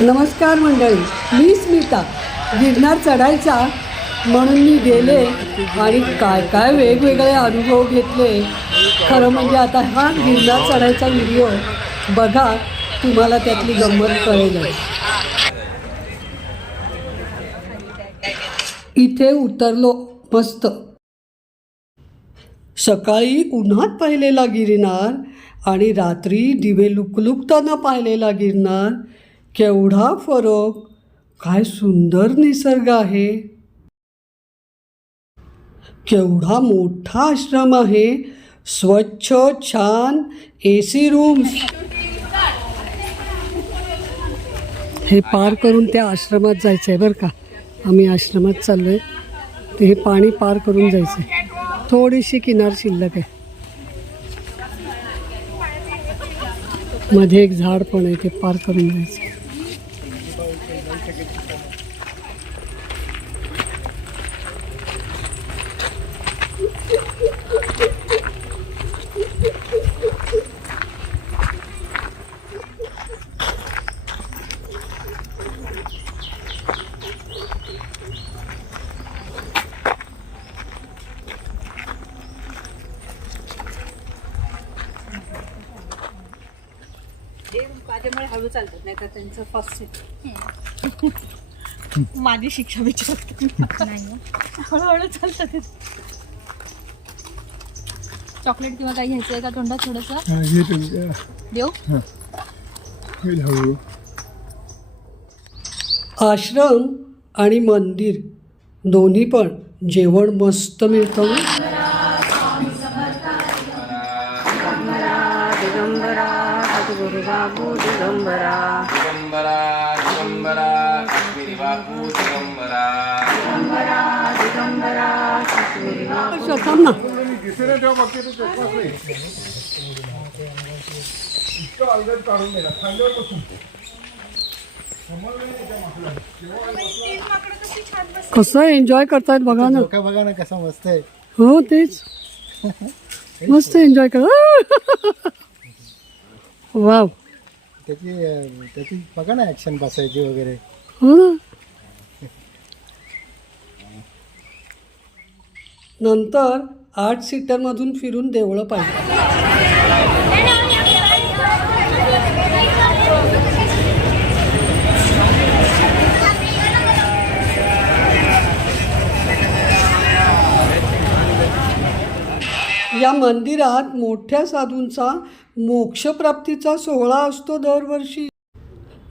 नमस्कार मंडळी, मी स्मिता. गिरनार चढायचा म्हणून मी गेले आणि काय काय वेगवेगळे अनुभव घेतले. खरं म्हणजे आता हा गिरनार चढायचा व्हिडिओ बघा, तुम्हाला त्यातली गंमत कळेलच. इथे उतरलो मस्त. सकाळी उन्हात पाहिलेला गिरनार आणि रात्री दिवे लुकलुकताना पाहिलेला गिरनार, केवढा फरक. काय सुंदर निसर्ग आहे. केवढा मोठा आश्रम आहे. स्वच्छ छान AC रूम्स. हे पार करून त्या आश्रमात जायचं आहे बरं का. आम्ही आश्रमात चाललो आहे. ते हे पाणी पार करून जायचं आहे. थोडीशी किनार शिल्लक आहे. मध्ये एक झाड पण आहे, ते पार करून जायचं. माझ्यामुळे हळू चालतात, नाही तर त्यांचं फास्ट आहे. माझी शिक्षा विचारते हळूहळू चालतात. चॉकलेट किंवा काही घ्यायचंय का तोंडात थोडंसं देऊ? आश्रम आणि मंदिर दोन्ही पण जेवण मस्त मिळतं. बाबू दिगंबरा दिगंबरा दिगंबरा काश्मीरी बापू दिगंबरा दिगंबरा दिगंबरा काश्मीरी बापू ना. कसं एन्जॉय करतायत बघा ना. बघा ना कसं मस्त आहे. हो तेच मस्त एन्जॉय कर. वाव. त्याची बघा ना ऍक्शन बसायची वगैरे. हो ना. नंतर 8 सीटरमधून फिरून देवळं पाहिजे. या मंदिरात मोठ्या साधूंचा मोक्षप्राप्तीचा सोहळा असतो दरवर्षी.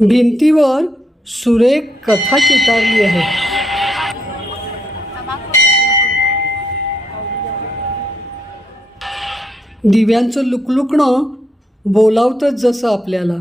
भिंतीवर सुरेख कथा चितारली आहे. दिव्यांचं लुकलुकणं बोलावतंच जसं आपल्याला.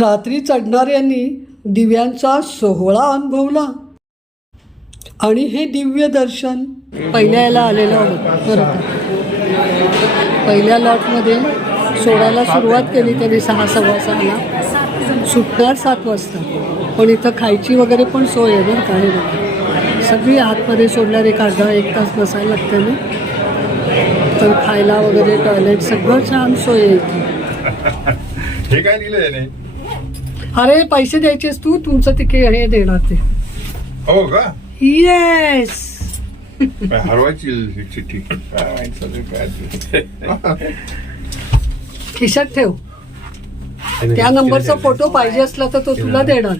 रात्री चढणाऱ्यांनी दिव्यांचा सोहळा अनुभवला आणि हे दिव्य दर्शन पहिल्या याला आलेलं आहोत. बरोबर, पहिल्या लॉटमध्ये सोडायला सुरुवात केली त्यांनी 6:15 सुटणार 7 वाजता. पण इथं खायची वगैरे पण सोय आहे बरं का. हे बघा, सगळी आतमध्ये सोडल्यावर एक अर्धा 1 तास बसायला लागतं ना. तर खायला वगैरे टॉयलेट सगळं छान सोय आहे इथे. हे काय दिलं? अरे पैसे द्यायचेस तू, तुमचं तिकीट हे देणार ते. हो का? येस. हरवायची चिठ्ठी खिशात ठेव. त्या नंबरचा फोटो पाहिजे असला तर तो तुला देणार.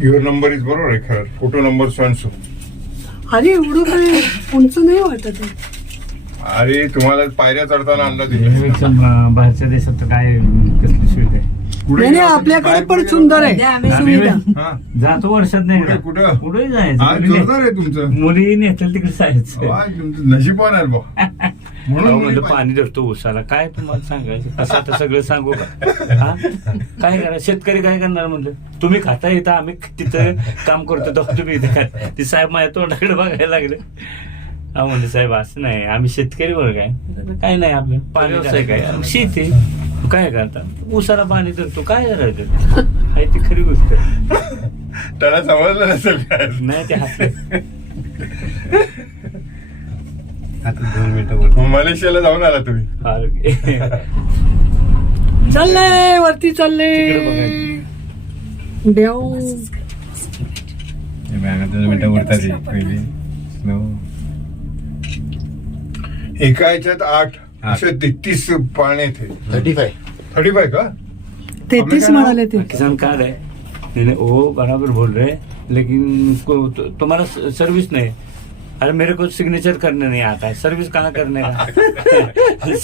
युअर नंबर इज बरोबर आहे खरं. Photo number so. अरे एवढं काय उंच नाही वाटत आहे. अरे तुम्हाला पायऱ्या चढताना अंदाज बाहेरच्या देशात तर काय कसली सुविधा आहे. नाही आपल्याकडे पण सुंदर आहे सुविधा. जातो वर्षात नाही कुठं कुठेही जोरदार आहे तुमचं. मुली नेतील तिकडे जायचं. नशीबवान आहे बा. म्हणून म्हणजे पाणी धरतो उसाला. काय तुम्हाला सांगायचं कसं आता सगळं सांगू का? काय करा, शेतकरी काय करणार म्हणलं. तुम्ही खाता येतं, आम्ही तिथं काम करतो, तुम्ही इथे काय. ती साहेब माझ्या तोंडाकडे बघायला लागले. हा म्हणले साहेब असं नाही, आम्ही शेतकरी वर्ग आहे, काय नाही आपलं पाणी व्यवसाय काय शेती काय करता, उसाला पाणी धरतो काय करायचं. आहे ती खरी गोष्ट. त्याला समजलं नसेल काय. नाही ते हसले. आता 2 मिनिटं. मलेशियाला जाऊन आला तुम्ही? चालले वरती चालले देव. एका याच्यात 8 असे 33 पाळणे थे 35 का 33 म्हणाले ते. किसान कार्ड है नहीं वो बराबर बोल रहे हैं, लेकिन तुम्हारा सर्विस नहीं. अरे मेरे को सिग्नेचर करने नहीं आता है. सर्विस कहाँ करने का?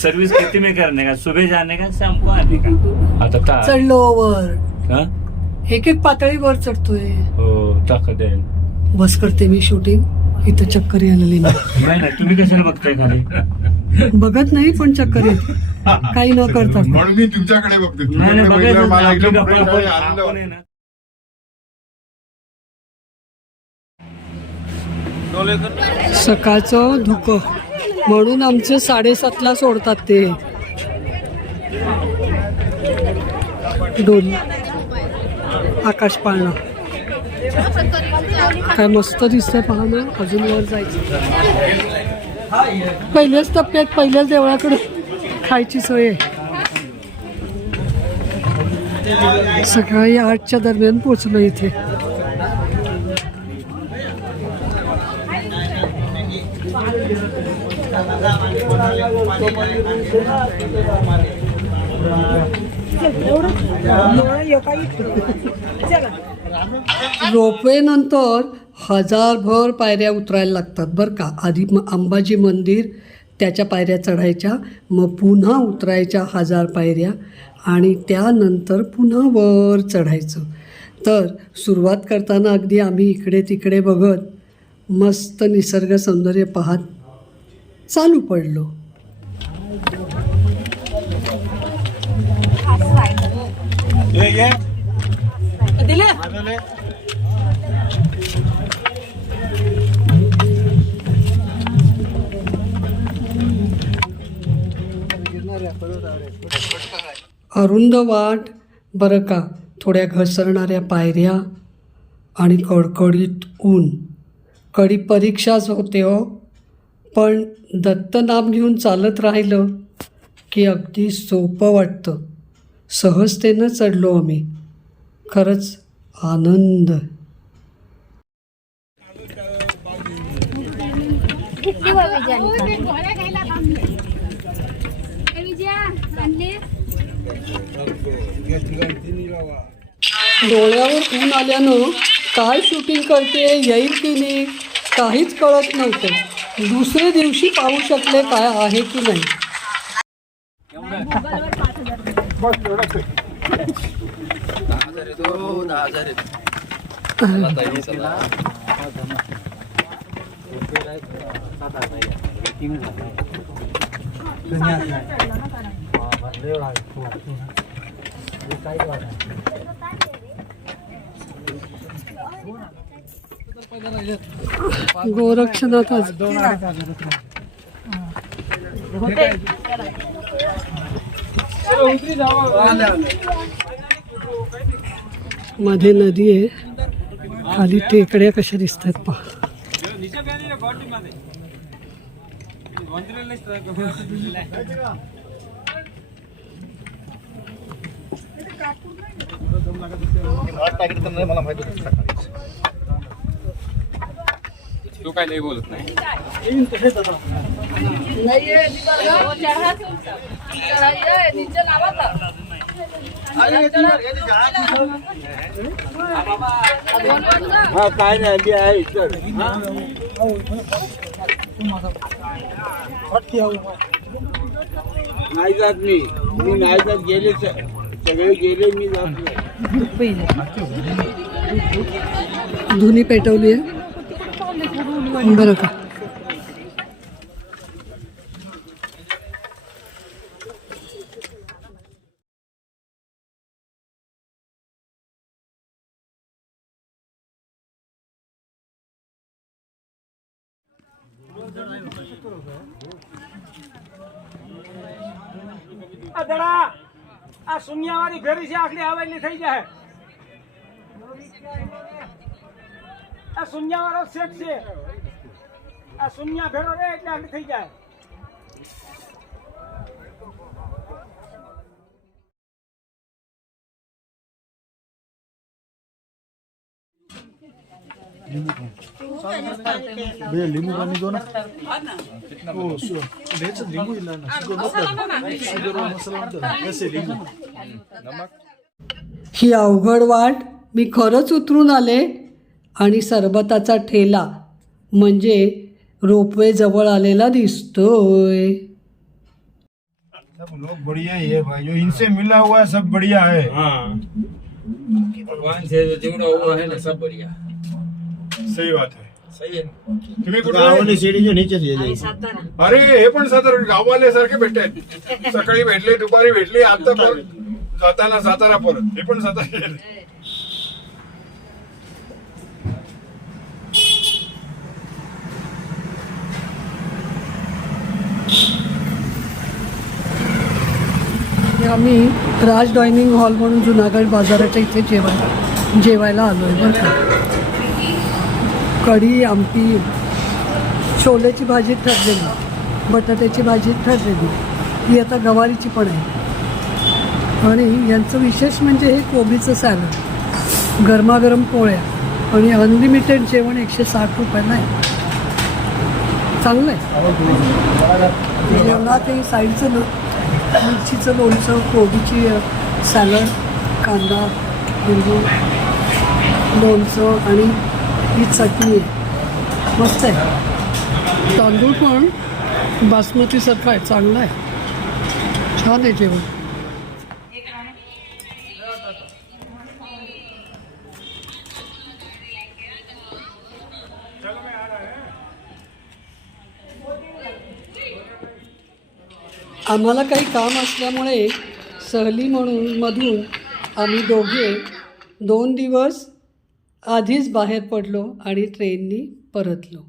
सर्विस किती में करने का? सुबह जाने का, शाम को आने का. आता चढलो वर, हाँ? एक एक पातळी वर चढतोय. हो ताकद आहे. बस करते मी शूटिंग. इथं चक्कर यायला लागली. नाही नाही, तुम्ही कशाला बघताय खाली? बघत नाही पण चक्कर येते काही न करता. म्हणून मी तुमच्याकडे बघते. नाही नाही, तुमच्याकडे बघितल्यावर मला बघायचं एकदम आपली fresh गप्पा आणि आपण- आनंद आपण आहे वाटतो. ना. सकाळचं धुकं म्हणून आमचे 7:30ला सोडतात ते डोली. आकाश पाळणं काय मस्त दिसतंय पहा ना. अजून वर जायचं. पहिल्याच टप्प्यात पहिल्याच देवळाकडे खायची सोय आहे. सकाळी 8च्या दरम्यान पोचलो इथे. रोपवे नंतर 1000भर पायऱ्या उतरायला लागतात बरं का. आधी अंबाजी मंदिर, त्याच्या पायऱ्या चढायच्या, मग पुन्हा उतरायच्या 1000 पायऱ्या आणि त्यानंतर पुन्हा वर चढायचं. तर सुरुवात करताना अगदी आम्ही इकडे तिकडे बघत मस्त निसर्ग सौंदर्य पाहत चालू पडलो. अरुंद वाट बरं का. थोड्या घसरणाऱ्या पायऱ्या आणि कडकडीत ऊन. कडी परीक्षाच होते हो. पण दत्तनाम घेऊन चालत राहिलं की अगदी सोपं वाटतं. सहजतेनं चढलो आम्ही. खरंच आनंद. डोळ्यावर ऊन आल्यानं काय शूटिंग करते, येईल की नाही काहीच कळत नव्हतं. दुसऱ्या दिवशी पाहू शकले काय आहे की नाही. गोरक्षनाथ मध्ये नदी आहे. खाली टेकड्या कशा दिसतात पहा. तू काय नाही बोलत नाही. काय नाही आहे सर. नाही जात मी नाही जात. गेले सगळे गेले, मी जात नाही. धुनी पेटवली आहे बरं का. આ શૂન્યવાળી ઘરી છે આખડી આવેલી થઈ જાય. આ શૂન્યવાળો સેટ છે. આ શૂન્ય ભેરો રે એટલે આખડી થઈ જાય. भैया लिंबू पानी दो ना ओ लिंबू इला ना शुगर मसाला ऐसे लिंबू ही अवघड वाट मी खरंच उतरून आले आणि सरबताचा ठेला म्हणजे रोपवे जवळ आलेला दिसतोय. सब लोग बढ़िया ही है भाई, जो इनसे मिला हुआ है सब बढ़िया है. भगवान से जेवढा हुआ है ना सब बढ़िया सही बात है. सही है ना. तुम्ही कुठे आहे? सीढ़ी जो नीचे से अरे हे पण सातारा गाववाले सारखे भेटतायत. सकाळी भेटले, दुपारी भेटले, आता परत जाताना सातारा परत. हे पण सातारा. आम्ही राज डायनिंग हॉल म्हणून जुनागड बाजाराच्या इथे जेवायला आलो आहे बरं का. कढी, आमटी, छोलेची भाजी ठरलेली, बटाट्याची भाजी ठरलेली, ही आता गवारीची पण आहे. आणि यांचं विशेष म्हणजे हे कोबीचं सॅलड, गरमागरम पोळ्या आणि अनलिमिटेड जेवण 160 रुपयाला आहे. चांगलं आहे. जेवणात हे साईडचं मिरचीचं लोणचं, कोबीची सॅलड, कांदा, लिंबू, लोणचं आणि ही चटणी आहे. मस्त आहे. तांदूळ पण बासमतीसारखा आहे, चांगला आहे, छान आहे जेवण. आम्हाला काही काम असल्यामुळे सहली मधून आम्ही दोघे 2 दिवस आधीच बाहेर पडलो आणि ट्रेननी परतलो.